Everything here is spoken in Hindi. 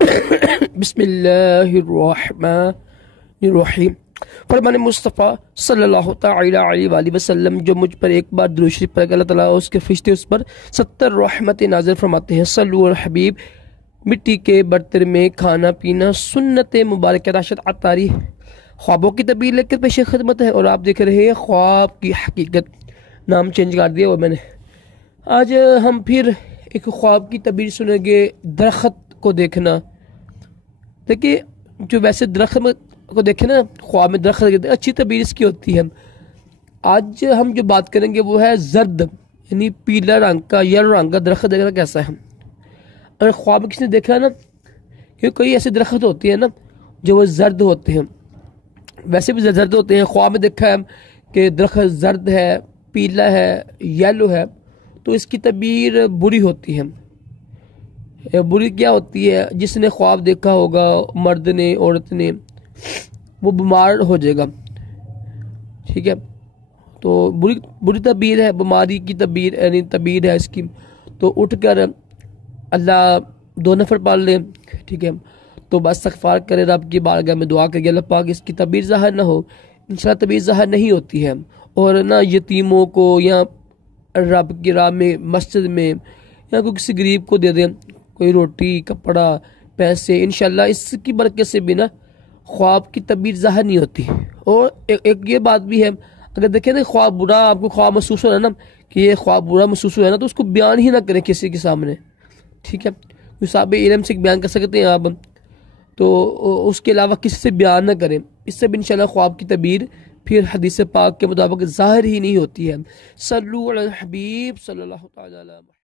बिस्मिल्लाहिर्रहमानिर्रहीम। फरमान मुस्तफ़ा सल्लल्लाहु तआला अलैहि वसल्लम जो मुझ पर एक बार दुरूद शरीफ पढ़ अल्लाह ताला उसके फरिश्ते उस पर 70 रहमतें नाज़िल फरमाते हैं। सल्लु अल हबीब। मिट्टी के बर्तन में खाना पीना सुन्नत मुबारक राशद अतारी ख्वाबों की तबीर लेकर पेश खिदमत है और आप देख रहे हैं ख्वाब की हकीकत। नाम चेंज कर दिया वो मैंने। आज हम फिर एक ख्वाब की तबीर सुनेंगे। दरख्त को देखना। देखिए जो वैसे दरख्त में को देखे ना, ख्वाब में दरख्त अच्छी तबीर इसकी होती है। आज हम जो बात करेंगे वो है जर्द यानी पीला रंग का, येलो रंग का दरख्त देखना कैसा है। अगर ख्वाब में किसने देखा ना, क्योंकि कई ऐसे दरख्त होते हैं ना जो वो जर्द होते हैं, वैसे भी जर्द होते हैं। ख्वाब में देखा है कि दरख्त जर्द है, पीला है, येलो है, तो इसकी तबीर बुरी होती है। बुरी क्या होती है? जिसने ख्वाब देखा होगा मर्द ने, औरत ने, वो बीमार हो जाएगा। ठीक है, तो बुरी बुरी तबीर है, बीमारी की तबीर यानी तबीर है इसकी। तो उठकर अल्लाह 2 नफर पाल ले। ठीक है, तो बस इस्तग़फ़ार करे, रब की बारगाह में दुआ करें अल्लाह पाक इसकी तबीर ज़ाहिर ना हो। इंशाअल्लाह तबीर ज़ाहिर नहीं होती है। और ना यतीमों को या रब की राह में मस्जिद में या कोई किसी गरीब को दे दें, कोई रोटी, कपड़ा, पैसे, इंशाअल्लाह इसकी बरकत से भी ना ख्वाब की तबीर ज़ाहिर नहीं होती। और एक ये बात भी है, अगर देखें ना ख्वाब बुरा, आपको ख्वाब महसूस हो रहा है ना कि ये ख्वाब बुरा महसूस हो रहा है ना, तो उसको बयान ही ना करें किसी के सामने। ठीक है, साहब इल्म से बयान कर सकते हैं आप, तो उसके अलावा किसी से बयान ना करें। इससे भी इंशाअल्लाह ख्वाब की तबीर फिर हदीस पाक के मुताबिक ज़ाहिर ही नहीं होती है। सल्लु अला हबीब सल्लल्लाहु अलैहि वसल्लम।